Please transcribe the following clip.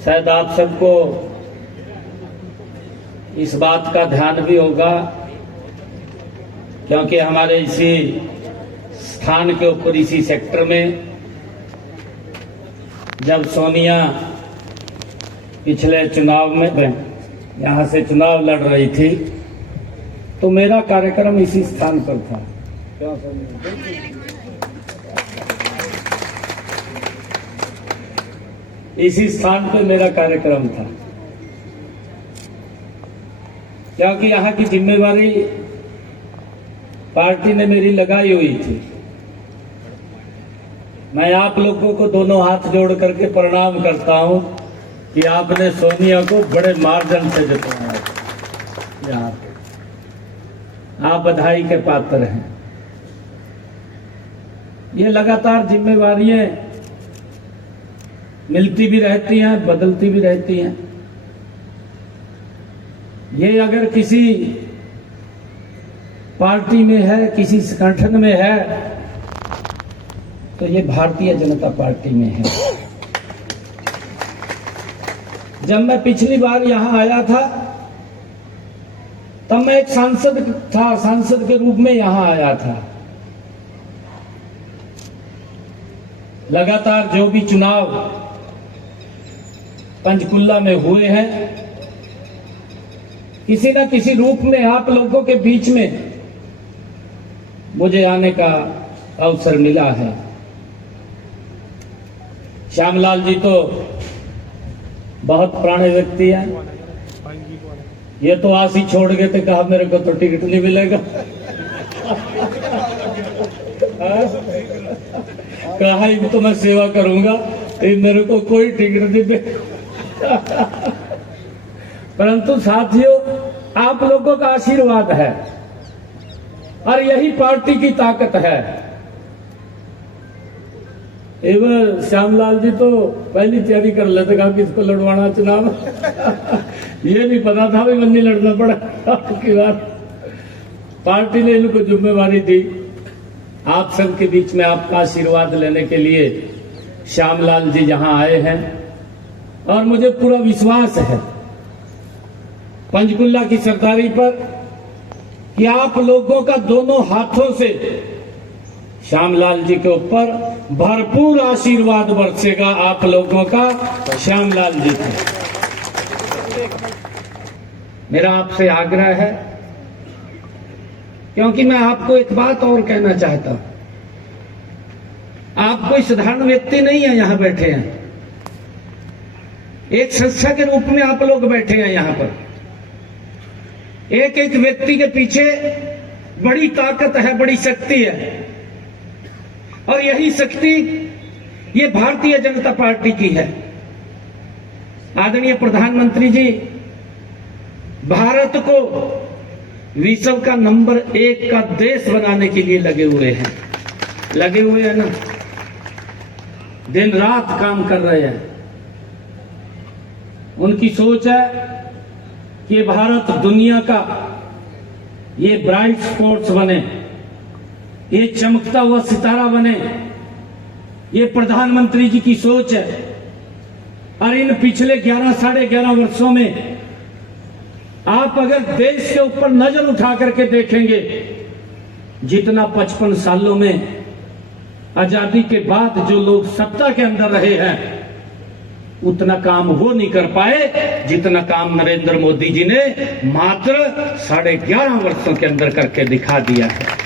शायद आप सबको इस बात का ध्यान भी होगा, क्योंकि हमारे इसी स्थान के ऊपर, इसी सेक्टर में जब सोनिया पिछले चुनाव में यहाँ से चुनाव लड़ रही थी तो मेरा कार्यक्रम इसी स्थान पर था। इसी स्थान पर मेरा कार्यक्रम था, क्योंकि यहाँ की जिम्मेवारी पार्टी ने मेरी लगाई हुई थी। मैं आप लोगों को दोनों हाथ जोड़ करके प्रणाम करता हूं कि आपने सोनिया को बड़े मार्जिन से जिताया। यहाँ आप बधाई के पात्र हैं। ये लगातार जिम्मेवारियां मिलती भी रहती हैं, बदलती भी रहती हैं। ये अगर किसी पार्टी में है, किसी संगठन में है, तो ये भारतीय जनता पार्टी में है। जब मैं पिछली बार यहां आया था तब मैं एक सांसद था, सांसद के रूप में यहां आया था। लगातार जो भी चुनाव पंचकुला में हुए हैं, किसी न किसी रूप में आप लोगों के बीच में मुझे आने का अवसर मिला है। श्यामलाल जी तो बहुत पुराने व्यक्ति हैं। ये तो आस ही छोड़ गए थे, कहा मेरे को तो टिकट नहीं मिलेगा। कहा इन तो मैं सेवा करूंगा, मेरे को कोई टिकट नहीं मिलेगा। परंतु साथियों, आप लोगों का आशीर्वाद है और यही पार्टी की ताकत है। एवं श्यामलाल जी तो पहली तैयारी कर लेते, कहा किसको लड़वाना चुनाव। ये नहीं पता था भी मन नहीं लड़ना पड़ा आपकी बार। पार्टी ने इनको जिम्मेवारी दी। आप सबके बीच में आपका आशीर्वाद लेने के लिए श्यामलाल जी यहां आए हैं और मुझे पूरा विश्वास है पंचकुला की सरदारी पर कि आप लोगों का दोनों हाथों से श्यामलाल जी के ऊपर भरपूर आशीर्वाद बरसेगा। आप लोगों का श्यामलाल जी थे। मेरा आपसे आग्रह है, क्योंकि मैं आपको एक बात और कहना चाहता हूं। आप कोई साधारण व्यक्ति नहीं है, यहां बैठे हैं। एक संस्था के रूप में आप लोग बैठे हैं यहां पर। एक एक व्यक्ति के पीछे बड़ी ताकत है, बड़ी शक्ति है, और यही शक्ति ये भारतीय जनता पार्टी की है। आदरणीय प्रधानमंत्री जी भारत को विश्व का नंबर 1 का देश बनाने के लिए लगे हुए हैं। लगे हुए हैं ना, दिन रात काम कर रहे हैं। उनकी सोच है कि भारत दुनिया का ये ब्राइट स्पॉट्स बने, ये चमकता हुआ सितारा बने। ये प्रधानमंत्री जी की सोच है। और इन पिछले 11 साढ़े 11 वर्षों में आप अगर देश के ऊपर नजर उठा करके देखेंगे, जितना 55 सालों में आजादी के बाद जो लोग सत्ता के अंदर रहे हैं, उतना काम वो नहीं कर पाए जितना काम नरेंद्र मोदी जी ने मात्र 11.5 वर्षों के अंदर करके दिखा दिया है।